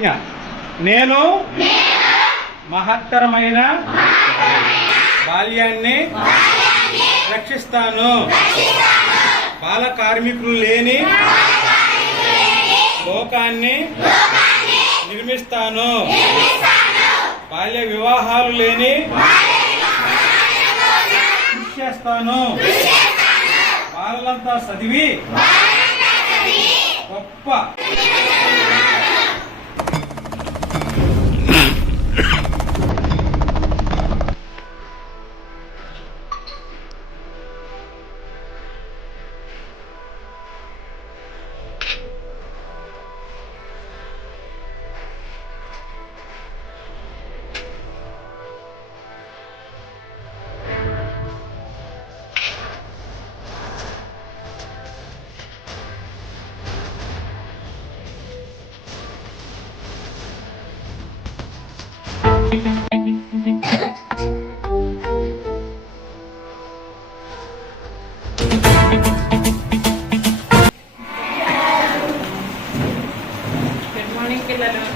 ప్రతిజ్ఞ నేను మహత్తరమైన బాల్యాన్ని రక్షిస్తాను. బాల కార్మికులు లేని లోకాన్ని నిర్మిస్తాను. బాల్య వివాహాలు లేని కృషి చేస్తాను బాలలంతా చదివి గొప్ప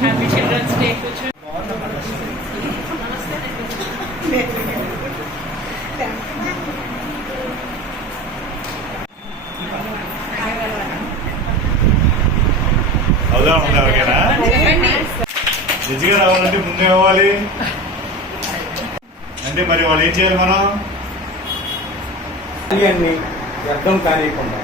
హ్యాపీ చిల్డ్రన్స్ డే కూర్చోండి జడ్జిగా రావాలంటే ముందే అవ్వాలి అంటే మరి వాళ్ళు ఏం చేయాలి మనం? బాల్యాన్ని వ్యర్థం కానియకుండా.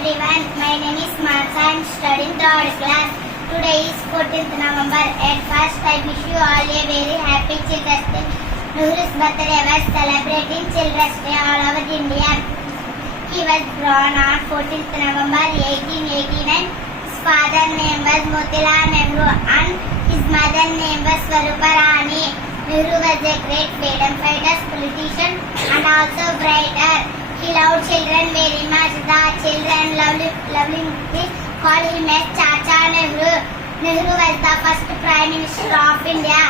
Everyone. My name is Martha. I am studying third class. Today is 14th November. At first, I wish you all a very happy Children's Day. Nuru's birthday was celebrating Children's Day all over India. He was born on 14th November 1889. His father name was Motilal Nehru and his mother name was Swarupa Rani. Nehru was a great freedom fighter, politician and also writer. He loved children very much. The children loved, loved him. He called him as Chacha Nehru. Nehru was the first Prime Minister of India.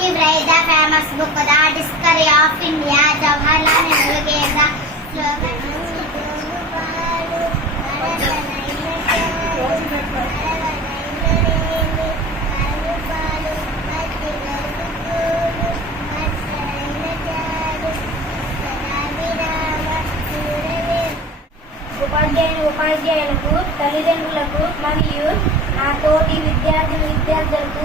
He wrote the famous book, The Discovery of India. Jawaharlal Nehru gave the slogan. ఉపాధ్యాయులకు తల్లిదండ్రులకు మరియు నా తోటి విద్యార్థి విద్యార్థులకు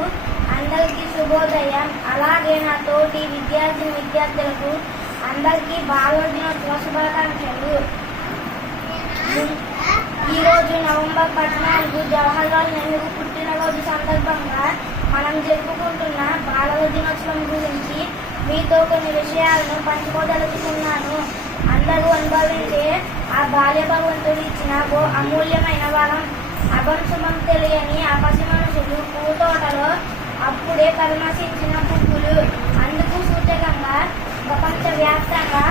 అందరికీ శుభోదయం. అలాగే నా తోటి విద్యార్థి విద్యార్థులకు అందరికీ బాలోదినోత్సవ శుభాకాంక్షలు ఈ రోజు నవంబర్ పద్నాలుగు జవహర్లాల్ నెహ్రూ పుట్టినరోజు సందర్భంగా మనం జరుపుకుంటున్న బాలల దినోత్సవం గురించి మీతో కొన్ని విషయాలను పంచుకోదలుచుకున్నాను. అందరూ అనుభవించే బాల్య భగవంతుడు ఇచ్చిన ఓ అమూల్యమైన వరం అభంశుమం తెలియని ఆ మనుషులు పూతోటలో అప్పుడే కల్మసించిన పువ్వులు. అందుకు సూచకంగా ప్రపంచవ్యాప్తంగా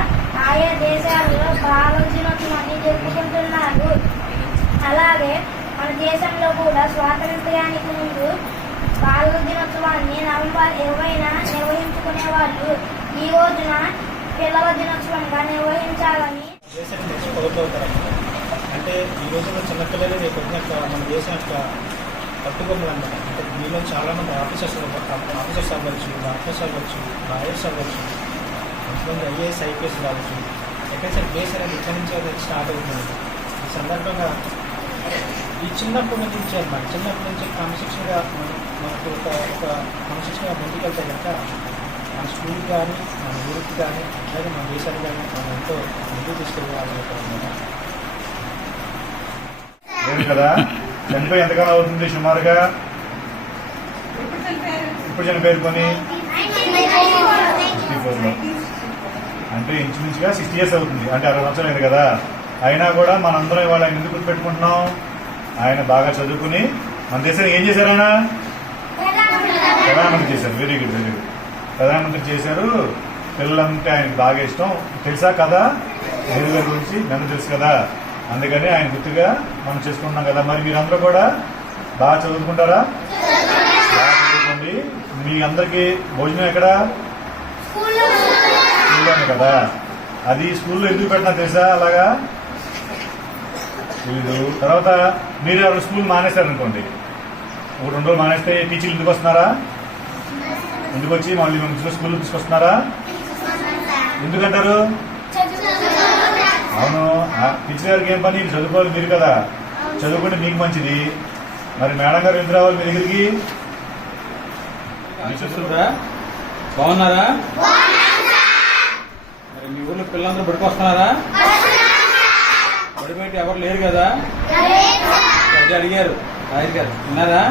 ఆయా దేశాలలో బాల జరుపుకుంటున్నారు. అలాగే మన దేశంలో కూడా స్వాతంత్ర్యానికి ముందు బాల దినోత్సవాన్ని నవంబర్ ఇరవైన నిర్వహించుకునేవాళ్ళు. ఈ రోజున పిల్లల దినోత్సవంగా నిర్వహించాలని దేశాన్ని నెక్స్ట్ పదవుతారు అంటే ఈ రోజుల్లో చిన్నపిల్లలే రేపు వచ్చినాక మన దేశం యొక్క పట్టుకొమ్మలు అనమాట అంటే మీలో చాలా మంది ఆఫీసర్స్ ఆఫీసర్స్ అవ్వచ్చు డాక్టర్స్ అవ్వచ్చు లాయర్స్ అవ్వచ్చు కొంతమంది ఐఏఎస్ ఐపీఎస్ కావచ్చు. ఎక్కడైనా దేశం అనేది ఇక్కడి నుంచి స్టార్ట్ అవుతుంది. ఈ సందర్భంగా ఈ చిన్నప్పటి నుంచి అన్నమాట చిన్నప్పటి నుంచి క్రమశిక్షణగా మనకు ఒక ఒక క్రమశిక్షణగా ముందుకెళ్తే కనుక మన స్కూల్కి కానీ మన ఊరికి కానీ అలాగే మన దేశానికి కానీ మనం ఎంతో అన్నమాట లేదు కదా. చనిపోయి ఎంతకాలం అవుతుంది సుమారుగా? ఇప్పుడు చనిపోయారు కొని అంటే ఇంచుమించుగా సిక్స్టీ ఇయర్స్ అవుతుంది. అంటే అరవై సంవత్సరాలు అయింది కదా. అయినా కూడా మనందరం ఇవాళ ఆయన ఎందుకు గుర్తుపెట్టుకుంటున్నాం? ఆయన బాగా చదువుకుని మన దేశానికి ఏం చేశారు ఆయన? ప్రధానమంత్రి చేశారు. వెరీ గుడ్ వెరీ గుడ్ ప్రధానమంత్రి చేశారు. పిల్లలంటే ఆయనకు బాగా ఇష్టం. తెలుసా కదా? నెహ్రూ గారి గురించి నన్ను తెలుసు కదా. అందుకని ఆయన గుర్తుగా మనం చేసుకుంటున్నాం కదా. మరి మీరందరూ కూడా బాగా చదువుకుంటారా? బాగా చదువుకోండి. మీ అందరికీ భోజనం ఎక్కడ? స్కూల్లోనే కదా. అది స్కూల్లో ఎందుకు పెట్టినా తెలుసా అలాగా? తెలీదు. తర్వాత మీరు ఎవరు స్కూల్ మానేశారనుకోండి. ఒక రెండు రోజులు మానేస్తే టీచర్లు ఎందుకు వస్తున్నారా? ఎందుకు వచ్చి మళ్ళీ మేము స్కూల్ తీసుకొస్తున్నారా? ఎందుకంటారు? అవును. ఆ టీచర్ గారికి ఏం పని? చదువుకోవాలి మీరు కదా. చదువుకుంటే మీకు మంచిది. మరి మేడం గారు ఎందుకు రావాలి మీ దగ్గరికి? బాగున్నారా? మరి మీ ఊర్లో పిల్లలందరూ బడికి వస్తున్నారా బడి బయట ఎవరు లేరు కదా? అడిగారు. రాయర్ గారు విన్నారా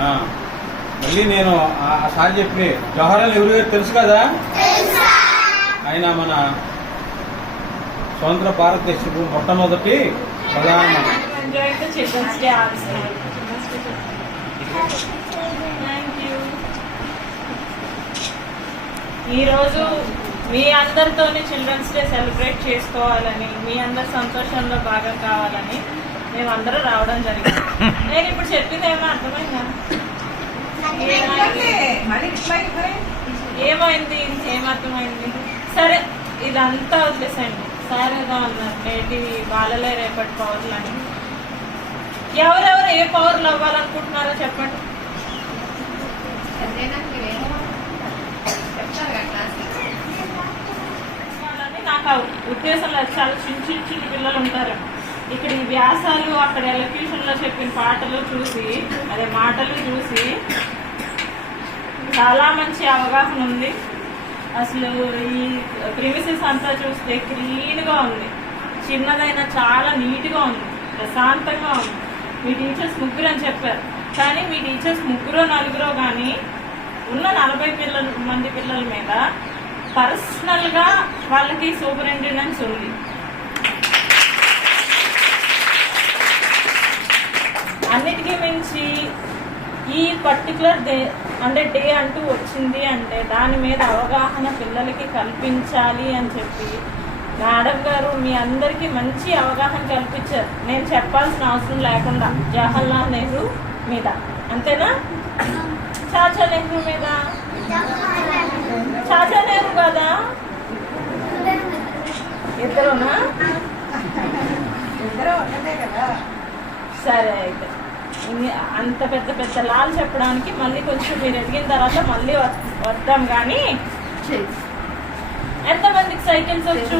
ఆ. మళ్ళీ నేను ఆ సార్ చెప్పి జవహర్లాల్ నెహ్రూ గారు తెలుసు కదా? ఆయన మన స్వతంత్ర భారతదేశపు మొట్టమొదటి ప్రధానమంత్రి. enjoying the ఈరోజు మీ అందరితోని చిల్డ్రన్స్ డే సెలబ్రేట్ చేసుకోవాలని మీ అందరి సంతోషంలో భాగం కావాలని మేము రావడం జరిగింది. నేను ఇప్పుడు చెప్పింది ఏమో అర్థమైందా? ఏమైంది? ఏమర్థమైంది? సరే ఇదంతా వదిలేసండి సార్ ఏదో అన్నారు నేటి వాళ్ళలే రేపటి పౌరులు అని ఎవరెవరు ఏ పౌరులు అవ్వాలనుకుంటున్నారో చెప్పండి. నాకు ఆ ఉద్దేశం లేదు చాలా చిన్న చిన్న చిన్న పిల్లలు ఉంటారు. ఇక్కడ ఈ వ్యాసాలు అక్కడ ఎలక్యూషన్లో చెప్పిన పాటలు చూసి అదే మాటలు చూసి చాలా మంచి అవగాహన ఉంది. అసలు ఈ ప్రిమిసెస్ అంతా చూస్తే క్లీన్గా ఉంది. చిన్నదైన చాలా నీట్గా ఉంది. ప్రశాంతంగా ఉంది. మీ టీచర్స్ ముగ్గురు అని చెప్పారు. కానీ మీ టీచర్స్ ముగ్గురు నలుగురో కానీ ఉన్న నలభై పిల్లలు మంది పిల్లల మీద పర్సనల్గా వాళ్ళకి సూపరింటెండెన్స్ ఉంది అన్నిటికీ మించి ఈ పర్టికులర్ డే అంటే డే అంటూ వచ్చింది అంటే దాని మీద అవగాహన పిల్లలకి కల్పించాలి అని చెప్పి మేడం గారు మీ అందరికీ మంచి అవగాహన కల్పించారు. నేను చెప్పాల్సిన అవసరం లేకుండా జవహర్లాల్ నెహ్రూ మీద. అంతేనా? చాచా నెహ్రూ మీద. చాచా నెహ్రూ కదా? ఇద్దరునా? సరే అయితే. అంత పెద్ద పెద్ద లాలు చెప్పడానికి మళ్ళీ కొంచెం మీరు ఎదిగిన తర్వాత మళ్ళీ వద్దాం కానీ ఎంతమందికి సైకిల్స్ వచ్చు?